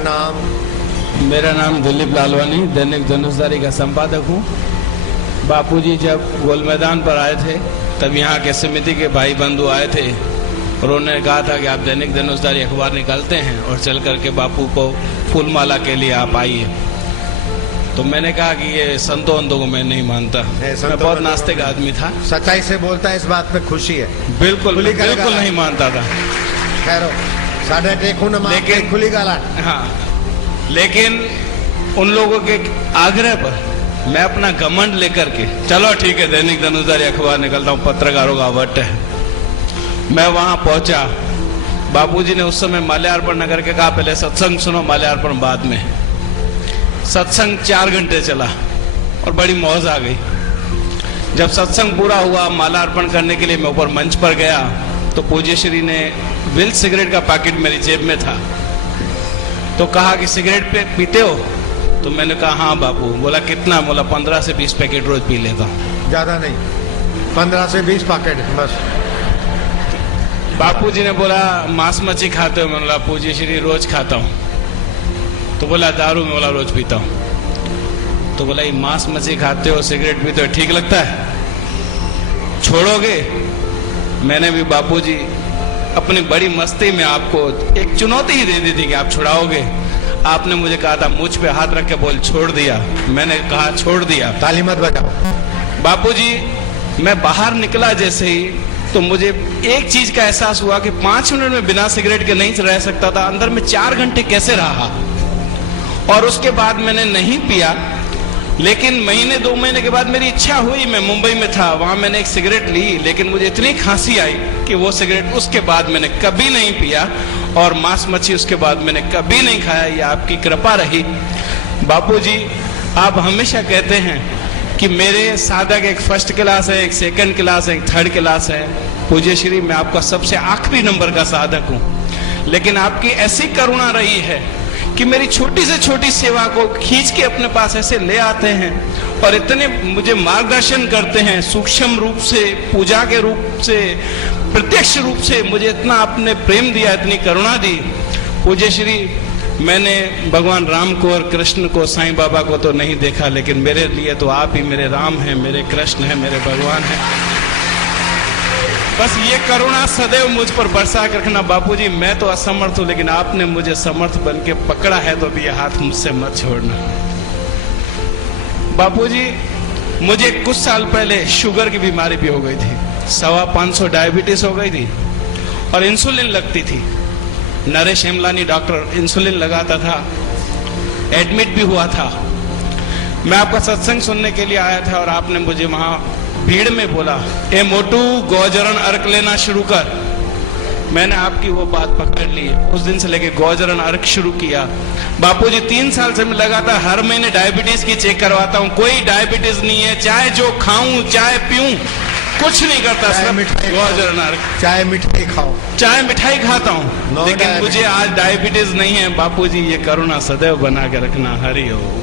नाम? मेरा नाम दिलीप लालवानी, दैनिक धनुषधारी का संपादक हूँ। बापूजी जब गोल मैदान पर आए थे तब यहाँ के समिति के भाई बंधु आए थे और उन्होंने कहा था कि आप दैनिक धनुषधारी अखबार निकालते हैं और चल करके बापू को फूलमाला के लिए आप आइए। तो मैंने कहा कि ये संतों को मैं नहीं मानता, मैं बहुत नास्तिक आदमी था। सच्चाई से बोलता है, इस बात में खुशी है? बिल्कुल बिल्कुल नहीं मानता था। खैर साढ़े टेकू न लेकिन खुली गाला। हाँ, लेकिन उन लोगों के आग्रह पर मैं अपना घमंड लेकर के चलो ठीक है दैनिक धनुषधारी अखबार निकलता हूँ, पत्रकारों का वट है। मैं वहां पहुंचा। बापूजी ने उस समय माल्यार्पण नगर के कहा पहले सत्संग सुनो, माल्यार्पण बाद में। सत्संग 4 घंटे चला और बड़ी मौज आ गई। जब सत्संग पूरा हुआ, माल्यार्पण करने के लिए मैं ऊपर मंच पर गया तो पूज्य श्री ने विल सिगरेट का पैकेट मेरी जेब में था तो कहा कि सिगरेट पीते हो? तो मैंने कहा हाँ बापू। बोला कितना? बोला 15 से 20 पैकेट रोज पी लेता हूँ। ज्यादा नहीं, 15 से 20 पैकेट बस। बापूजी ने बोला मांस मच्छी खाते हो? मैंने बोला पूज्य श्री रोज खाता हूँ। तो बोला दारू? में बोला रोज पीता हूँ। तो बोला ये मांस मच्छी खाते हो, सिगरेट पीते हो, ठीक लगता है? छोड़ोगे? मैंने भी बापूजी अपनी बड़ी मस्ती में आपको एक चुनौती ही दे दी थी कि आप छुड़ाओगे। आपने मुझे कहा था मुझ पे हाथ रख के बोल छोड़ दिया। मैंने कहा छोड़ दिया। ताली मत बजाओ। बापूजी मैं बाहर निकला जैसे ही तो मुझे एक चीज का एहसास हुआ कि 5 मिनट में बिना सिगरेट के नहीं रह सकता था। अंदर में 4 घंटे कैसे रहा। और उसके बाद मैंने नहीं पिया, लेकिन महीने 2 महीने के बाद मेरी इच्छा हुई। मैं मुंबई में था, वहां मैंने एक सिगरेट ली, लेकिन मुझे इतनी खांसी आई कि वो सिगरेट उसके बाद मैंने कभी नहीं पिया और मांस मच्छी उसके बाद मैंने कभी नहीं खाया। ये आपकी कृपा रही। बापूजी आप हमेशा कहते हैं कि मेरे साधक एक 1st क्लास है, एक 2nd क्लास है, एक 3rd क्लास है। पूज्य श्री मैं आपका सबसे आखिरी नंबर का साधक हूँ, लेकिन आपकी ऐसी करुणा रही है कि मेरी छोटी से छोटी सेवा को खींच के अपने पास ऐसे ले आते हैं और इतने मुझे मार्गदर्शन करते हैं, सूक्ष्म रूप से, पूजा के रूप से, प्रत्यक्ष रूप से मुझे इतना आपने प्रेम दिया, इतनी करुणा दी। पूज्य श्री मैंने भगवान राम को और कृष्ण को, साईं बाबा को तो नहीं देखा, लेकिन मेरे लिए तो आप ही मेरे राम हैं, मेरे कृष्ण हैं, मेरे भगवान हैं। बस ये करुणा सदैव मुझ पर बरसा कर रखना। बापूजी मैं तो असमर्थ हूं, लेकिन आपने मुझे समर्थ बन के पकड़ा है तो भी ये हाथ मुझसे मत छोड़ना। बापूजी मुझे कुछ साल पहले शुगर की बीमारी भी हो गई थी, 550 डायबिटीज हो गई थी और इंसुलिन लगती थी। नरेश हेमलानी डॉक्टर इंसुलिन लगाता था, एडमिट भी हुआ था। मैं आपका सत्संग सुनने के लिए आया था और आपने मुझे वहां भीड़ में बोला ए मोटू गौजरण अर्क लेना शुरू कर। मैंने आपकी वो बात पकड़ ली, उस दिन से लेके गौजरण अर्क शुरू किया। बापूजी 3 साल से मैं लगातार हर महीने डायबिटीज की चेक करवाता हूँ, कोई डायबिटीज नहीं है। चाहे जो खाऊं, चाहे पीऊं, कुछ नहीं करता, सिर्फ गौजरण अर्क। चाहे मिठाई खाओ, चाहे मिठाई खाता हूँ, लेकिन मुझे आज डायबिटीज नहीं है। बापूजी ये करुणा सदैव बना के रखना। हरि ओम।